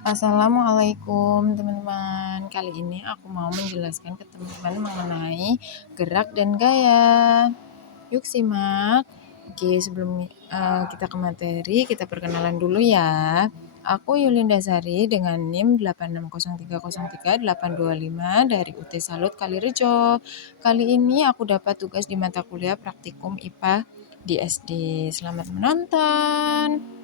Assalamualaikum teman-teman. Kali ini aku mau menjelaskan ke teman-teman mengenai gerak dan gaya. Yuk simak. Oke, sebelum kita ke materi, kita perkenalan dulu ya. Aku Yulinda Sari dengan NIM 8603033825 dari UT Salut Kalirejo. Kali ini aku dapat tugas di mata kuliah praktikum IPA di SD. Selamat menonton.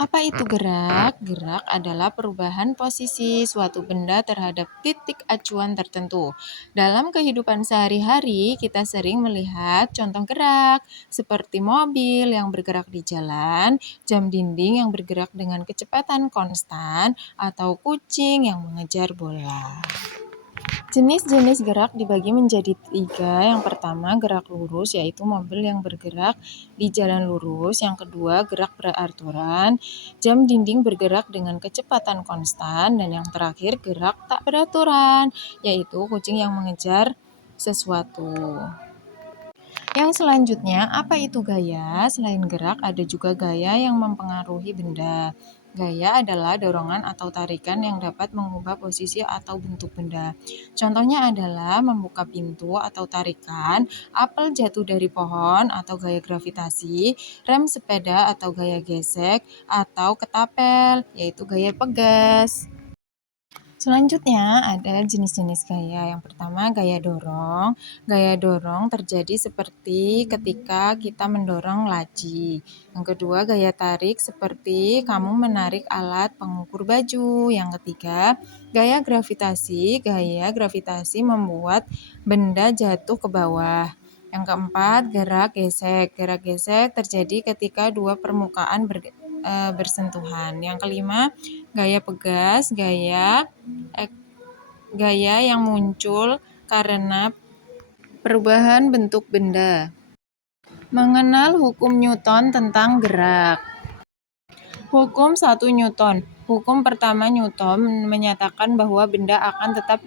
Apa itu gerak? Gerak adalah perubahan posisi suatu benda terhadap titik acuan tertentu. Dalam kehidupan sehari-hari, kita sering melihat contoh gerak, seperti mobil yang bergerak di jalan, jam dinding yang bergerak dengan kecepatan konstan, atau kucing yang mengejar bola. Jenis-jenis gerak dibagi menjadi 3. Yang pertama, gerak lurus, yaitu mobil yang bergerak di jalan lurus. Yang kedua, gerak beraturan, jam dinding bergerak dengan kecepatan konstan. Dan yang terakhir, gerak tak beraturan, yaitu kucing yang mengejar sesuatu. Yang selanjutnya, apa itu gaya? Selain gerak, ada juga gaya yang mempengaruhi benda. Gaya adalah dorongan atau tarikan yang dapat mengubah posisi atau bentuk benda. Contohnya adalah membuka pintu atau tarikan, apel jatuh dari pohon atau gaya gravitasi, rem sepeda atau gaya gesek, atau ketapel, yaitu gaya pegas. Selanjutnya ada jenis-jenis gaya. Yang pertama gaya dorong. Gaya dorong terjadi seperti ketika kita mendorong laci. Yang kedua gaya tarik seperti kamu menarik alat pengukur baju. Yang ketiga gaya gravitasi. Gaya gravitasi membuat benda jatuh ke bawah. Yang keempat gerak gesek. Gerak gesek terjadi ketika dua permukaan bersentuhan. Yang kelima gaya pegas. Gaya yang muncul karena perubahan bentuk benda. Mengenal hukum Newton tentang gerak. Hukum 1 Newton. Hukum pertama Newton menyatakan bahwa benda akan tetap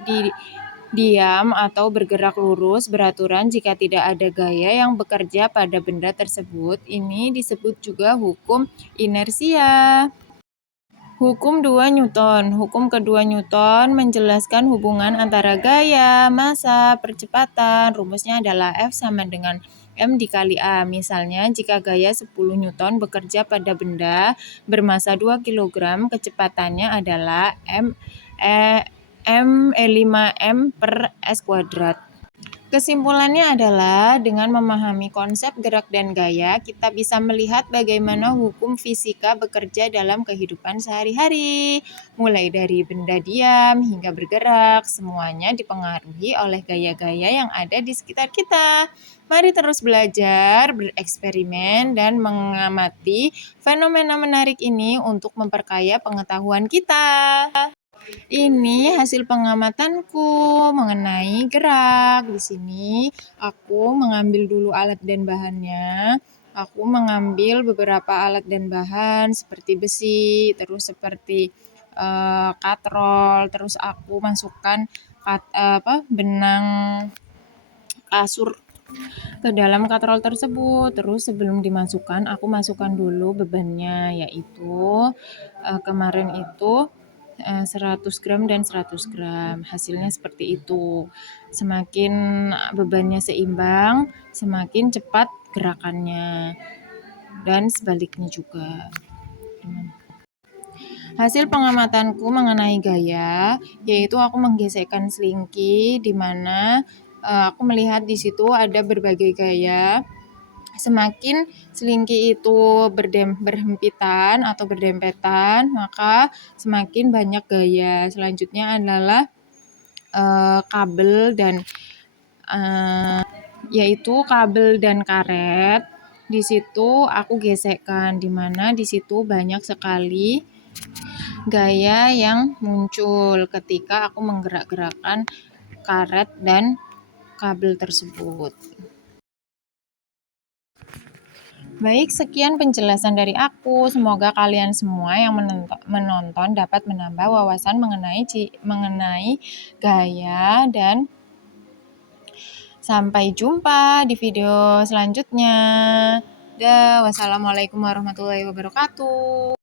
diam atau bergerak lurus beraturan jika tidak ada gaya yang bekerja pada benda tersebut. Ini disebut juga hukum inersia. Hukum 2 Newton. Hukum kedua Newton menjelaskan hubungan antara gaya, massa, percepatan. Rumusnya adalah F sama dengan M dikali A. Misalnya, jika gaya 10 Newton bekerja pada benda bermassa 2 kg, kecepatannya adalah 5M per S kuadrat. Kesimpulannya adalah dengan memahami konsep gerak dan gaya, kita bisa melihat bagaimana hukum fisika bekerja dalam kehidupan sehari-hari. Mulai dari benda diam hingga bergerak, semuanya dipengaruhi oleh gaya-gaya yang ada di sekitar kita. Mari terus belajar, bereksperimen, dan mengamati fenomena menarik ini untuk memperkaya pengetahuan kita. Ini hasil pengamatanku mengenai gerak. Di sini aku mengambil dulu alat dan bahannya. Aku mengambil beberapa alat dan bahan seperti besi, terus seperti katrol, terus aku masukkan benang kasur ke dalam katrol tersebut. Terus sebelum dimasukkan, aku masukkan dulu bebannya, yaitu kemarin itu 100 gram dan 100 gram. Hasilnya seperti itu. Semakin bebannya seimbang, semakin cepat gerakannya. Dan sebaliknya juga. Hasil pengamatanku mengenai gaya, yaitu aku menggesekkan selingki di mana aku melihat di situ ada berbagai gaya. Semakin selingki itu berhempitan atau berdempetan, maka semakin banyak gaya. Selanjutnya adalah kabel dan yaitu kabel dan karet. Di situ aku gesekkan, di mana di situ banyak sekali gaya yang muncul ketika aku menggerak-gerakkan karet dan kabel tersebut. Baik, sekian penjelasan dari aku. Semoga kalian semua yang menonton dapat menambah wawasan mengenai gaya, dan sampai jumpa di video selanjutnya. Wassalamualaikum warahmatullahi wabarakatuh.